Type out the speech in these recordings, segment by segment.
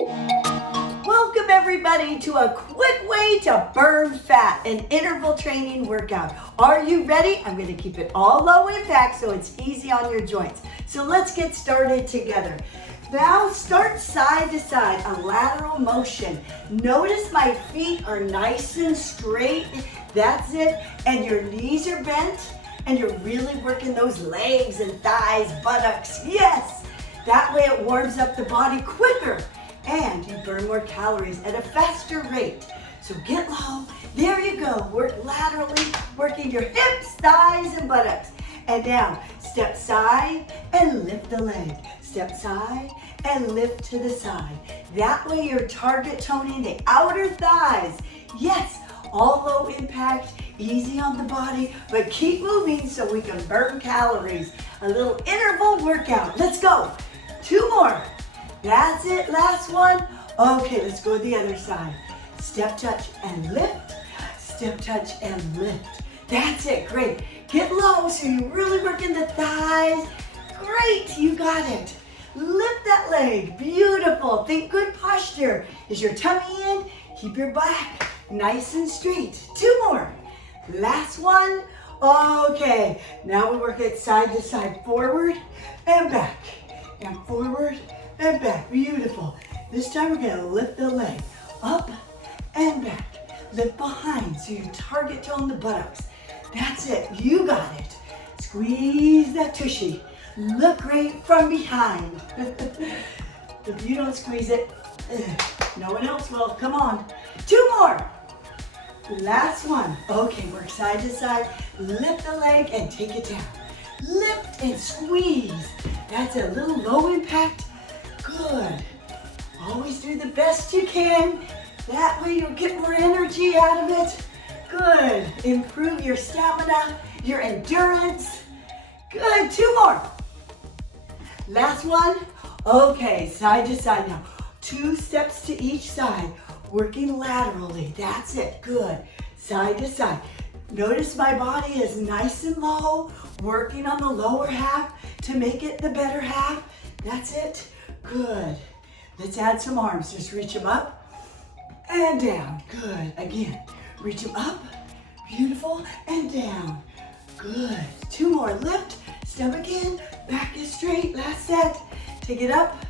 Welcome everybody to a quick way to burn fat, an interval training workout. Are you ready? I'm going to keep it all low impact so it's easy on your joints. So let's get started together. Now start side to side, a lateral motion. Notice my feet are nice and straight. That's it. And your knees are bent and you're really working those legs and thighs, buttocks. Yes! That way it warms up the body quicker and you burn more calories at a faster rate. So get low. There you go. Work laterally, working your hips, thighs, and buttocks. And now, step side and lift the leg. Step side and lift to the side. That way you're target toning the outer thighs. Yes, all low impact, easy on the body, but keep moving so we can burn calories. A little interval workout. Let's go. 2 more. That's it, last one. Okay, let's go to the other side. Step, touch, and lift. Step, touch, and lift. That's it, great. Get low so you're really working the thighs. Great, you got it. Lift that leg, beautiful. Think good posture. Is your tummy in? Keep your back nice and straight. 2 more. Last one. Okay, now we work it side to side, forward and back. And forward and back, beautiful. This time we're gonna lift the leg up and back. Lift behind so you target tone the buttocks. That's it, you got it. Squeeze that tushy. Look great from behind. If you don't squeeze it, no one else will. Come on. 2 more. Last one. Okay, work side to side. Lift the leg and take it down. Lift and squeeze. That's a little low impact. Good. Always do the best you can. That way you'll get more energy out of it. Good. Improve your stamina, your endurance. Good. 2 more. Last one. Okay, side to side now. 2 steps to each side, working laterally. That's it. Good. Side to side. Notice my body is nice and low, working on the lower half to make it the better half. That's it. Good. Let's add some arms. Just reach them up and down. Good. Again, reach them up. Beautiful. And down. Good. 2 more. Lift. Step again. Back is straight. Last set. Take it up.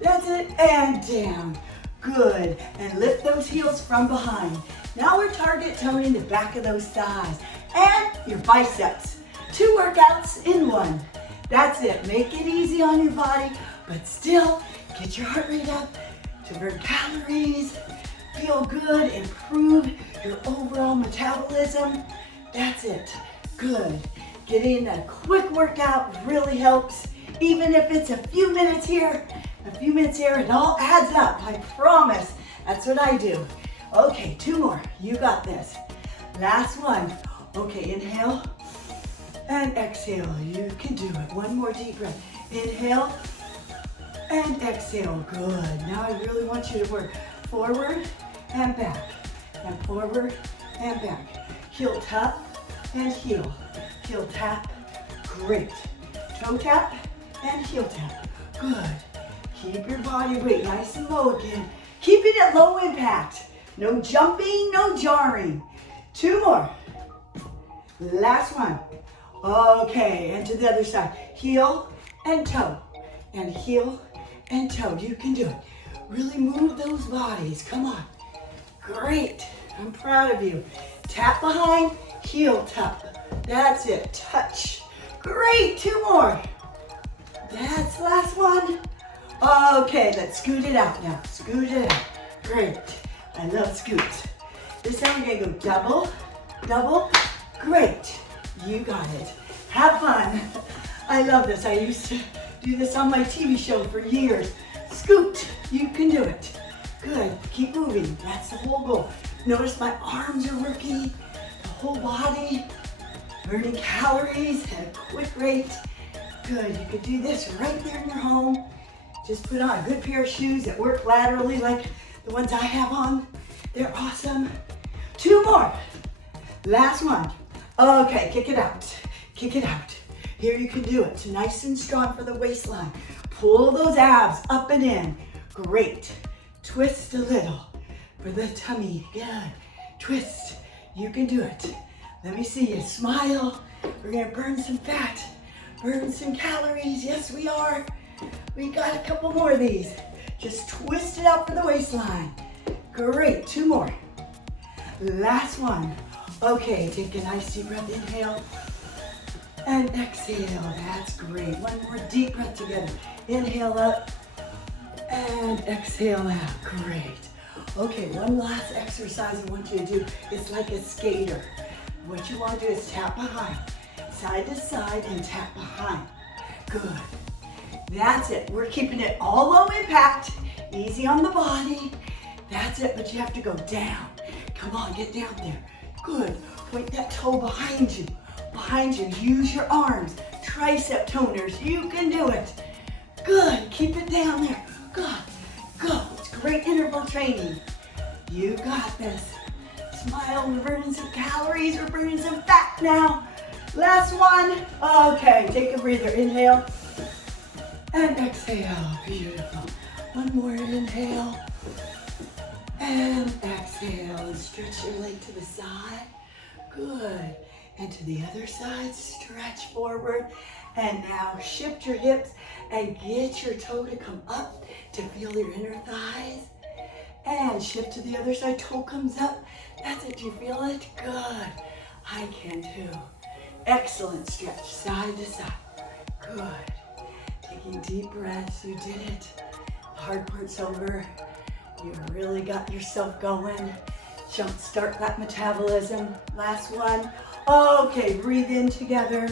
That's it. And down. Good. And lift those heels from behind. Now we're target toning the back of those thighs and your biceps. 2 workouts in one. That's it. Make it easy on your body, but still get your heart rate up to burn calories, feel good, improve your overall metabolism. That's it. Good. Getting a quick workout really helps. Even if it's a few minutes here, a few minutes here, it all adds up. I promise. That's what I do. Okay, 2 more. You got this. Last one. Okay, inhale and exhale. You can do it. 1 more deep breath. Inhale and exhale. Good. Now I really want you to work forward and back. And forward and back. Heel tap and heel. Heel tap. Great. Toe tap and heel tap. Good. Keep your body weight nice and low again. Keep it at low impact. No jumping, no jarring. 2 more. Last one. Okay, and to the other side. Heel and toe. And heel and toe. You can do it. Really move those bodies. Come on. Great. I'm proud of you. Tap behind, heel tap. That's it. Touch. Great. 2 more. That's the last one. Okay, let's scoot it out now. Scoot it out. Great. I love scoots. This time we're gonna go double, double. Great. You got it. Have fun. I love this. I used to do this on my TV show for years. Scoot. You can do it. Good. Keep moving. That's the whole goal. Notice my arms are working, the whole body, burning calories at a quick rate. Good. You could do this right there in your home. Just put on a good pair of shoes that work laterally like the ones I have on. They're awesome. 2 more. Last one. Okay, kick it out. Kick it out. Here you can do it. Nice and strong for the waistline. Pull those abs up and in. Great. Twist a little for the tummy. Good. Twist. You can do it. Let me see you. Smile. We're going to burn some fat. Burn some calories. Yes, we are. We got a couple more of these. Just twist it out for the waistline. Great. 2 more. Last one. Okay, take a nice deep breath. Inhale and exhale. That's great. One more deep breath together. Inhale up and exhale out. Great. Okay, one last exercise I want you to do. It's like a skater. What you want to do is tap behind, side to side, and tap behind. Good. That's it. We're keeping it all low impact, easy on the body. That's it, but you have to go down. Come on, get down there. Good. Point that toe behind you. Behind you. Use your arms. Tricep toners. You can do it. Good. Keep it down there. Good. Go. It's great interval training. You got this. Smile. We're burning some calories. We're burning some fat now. Last one. Okay. Take a breather. Inhale and exhale. Beautiful. One more. Inhale and exhale. And stretch your leg to the side. Good. And to the other side. Stretch forward. And now shift your hips and get your toe to come up to feel your inner thighs. And shift to the other side. Toe comes up. That's it. Do you feel it? Good. I can too. Excellent stretch. Side to side. Good. Taking deep breaths. You did it. The hard part's over. You really got yourself going. Jumpstart that metabolism. Last one. Okay, breathe in together.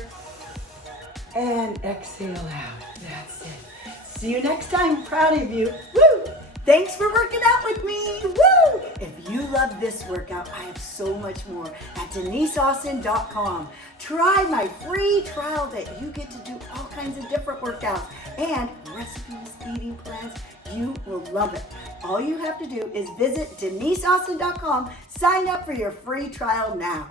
And exhale out. That's it. See you next time. Proud of you. Woo! Thanks for working out with me. Woo! If you love this workout, I have so much more at DeniseAustin.com. Try my free trial that you get to do all kinds of different workouts and recipes, eating plans. You will love it. All you have to do is visit DeniseAustin.com, sign up for your free trial now.